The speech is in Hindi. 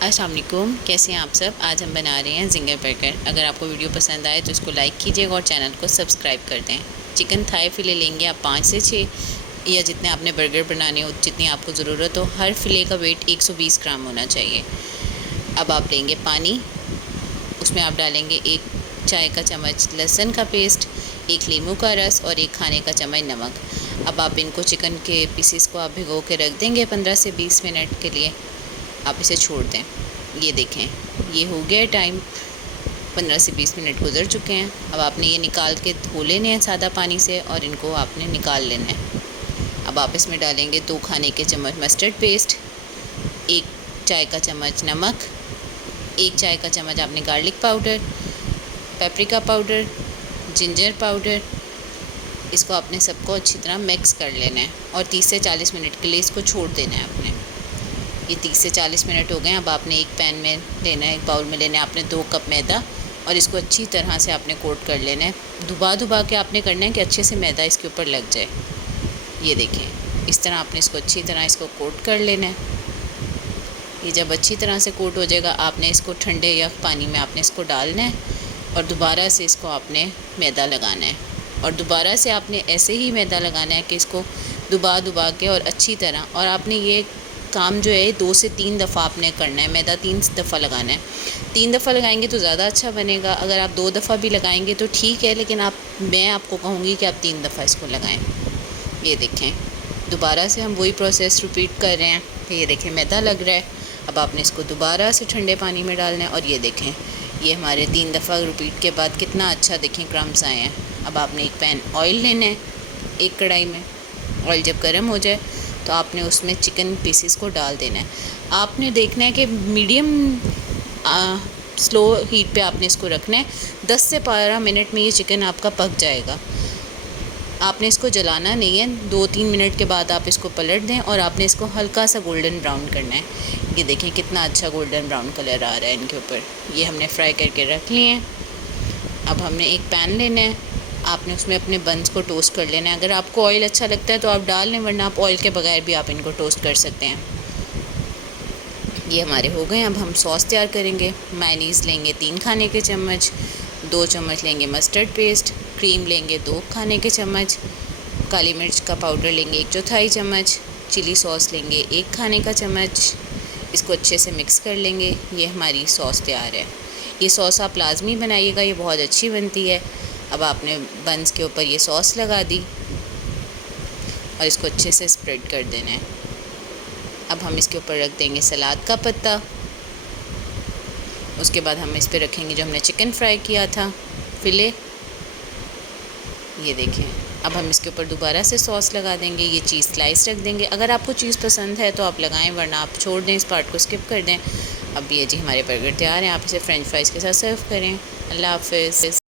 अस्सलाम वालेकुम, कैसे हैं आप सब। आज हम बना रहे हैं जिंगर बर्गर। अगर आपको वीडियो पसंद आए तो इसको लाइक कीजिएगा और चैनल को सब्सक्राइब कर दें। चिकन थाई फिले लेंगे आप 5 से 6 या जितने आपने बर्गर बनाने हो, जितनी आपको ज़रूरत हो। हर फिले का वेट 120 ग्राम होना चाहिए। अब आप लेंगे पानी, उसमें आप डालेंगे 1 चाय का चम्मच लहसुन का पेस्ट, 1 नींबू का रस और 1 खाने का चम्मच नमक। अब आप इनको चिकन के पीसेस को आप भिगो के रख देंगे 15 से 20 मिनट के लिए। आप इसे छोड़ दें। ये देखें, ये हो गया टाइम, 15 से 20 मिनट गुजर चुके हैं। अब आपने ये निकाल के धो लेने हैं सादा पानी से और इनको आपने निकाल लेना है। अब आप इसमें डालेंगे 2 खाने के चम्मच मस्टर्ड पेस्ट, 1 चाय का चम्मच नमक, 1 चाय का चम्मच आपने garlic powder, paprika powder, ginger powder. इसको आपने सबको अच्छी तरह मिक्स कर लेना है और 30 से 40 मिनट के लिए इसको छोड़ देना है आपने। ये 30 से 40 मिनट हो गए। अब आपने एक पैन में लेना है, एक बाउल में लेना है आपने 2 कप मैदा और इसको अच्छी तरह से आपने कोट कर लेना है। दुबा के आपने करना है कि अच्छे से मैदा इसके ऊपर लग जाए। ये देखें, इस तरह आपने इसको अच्छी तरह इसको कोट कर लेना है। ये जब अच्छी तरह से कोट हो जाएगा, आपने इसको ठंडे या पानी में आपने इसको डालना है और दोबारा से इसको आपने मैदा लगाना है। और दोबारा से आपने ऐसे ही मैदा लगाना है कि इसको दुबा के और अच्छी तरह। और आपने ये काम जो है 2 से 3 दफ़ा आपने करना है। मैदा 3 दफ़ा लगाना है। 3 दफ़ा लगाएंगे तो ज़्यादा अच्छा बनेगा। अगर आप 2 दफ़ा भी लगाएंगे तो ठीक है, लेकिन मैं आपको कहूँगी कि आप 3 दफ़ा इसको लगाएं। ये देखें, दोबारा से हम वही प्रोसेस रिपीट कर रहे हैं। ये देखें, मैदा लग रहा है। अब आपने इसको दोबारा से ठंडे पानी में डालना है और ये देखें, ये हमारे 3 दफ़ा रिपीट के बाद कितना अच्छा देखें क्रम्स आए हैं। अब आपने एक पैन ऑयल लेना है, एक कढ़ाई में ऑयल जब गर्म हो जाए तो आपने उसमें चिकन पीसेस को डाल देना है। आपने देखना है कि मीडियम स्लो हीट पे आपने इसको रखना है। 10 से 12 मिनट में ये चिकन आपका पक जाएगा। आपने इसको जलाना नहीं है। 2-3 मिनट के बाद आप इसको पलट दें और आपने इसको हल्का सा गोल्डन ब्राउन करना है। ये देखें, कितना अच्छा गोल्डन ब्राउन कलर आ रहा है इनके ऊपर। ये हमने फ्राई करके रख लिए हैं। अब हमने एक पैन लेना है, आपने उसमें अपने बंस को टोस्ट कर लेना है। अगर आपको ऑयल अच्छा लगता है तो आप डाल लें, वरना आप ऑयल के बगैर भी आप इनको टोस्ट कर सकते हैं। ये हमारे हो गए। अब हम सॉस तैयार करेंगे। मायोनीज़ लेंगे 3 खाने के चम्मच, 2 चम्मच लेंगे मस्टर्ड पेस्ट, क्रीम लेंगे 2 खाने के चम्मच, काली मिर्च का पाउडर लेंगे 1/4 चम्मच, चिली सॉस लेंगे 1 खाने का चम्मच। इसको अच्छे से मिक्स कर लेंगे। ये हमारी सॉस तैयार है। ये सॉस आप लाजमी बनाइएगा, ये बहुत अच्छी बनती है। अब आपने बंस के ऊपर ये सॉस लगा दी और इसको अच्छे से स्प्रेड कर देना है। अब हम इसके ऊपर रख देंगे सलाद का पत्ता। उसके बाद हम इस पर रखेंगे जो हमने चिकन फ्राई किया था, फिले। ये देखें, अब हम इसके ऊपर दोबारा से सॉस लगा देंगे। ये चीज़ स्लाइस रख देंगे। अगर आपको चीज़ पसंद है तो आप लगाएं, वरना आप छोड़ दें, इस पार्ट को स्किप कर दें। अब ये जी हमारे बर्गर तैयार हैं। आप इसे फ्रेंच फ्राइज़ के साथ सर्व करें। अल्लाह हाफ़िज़।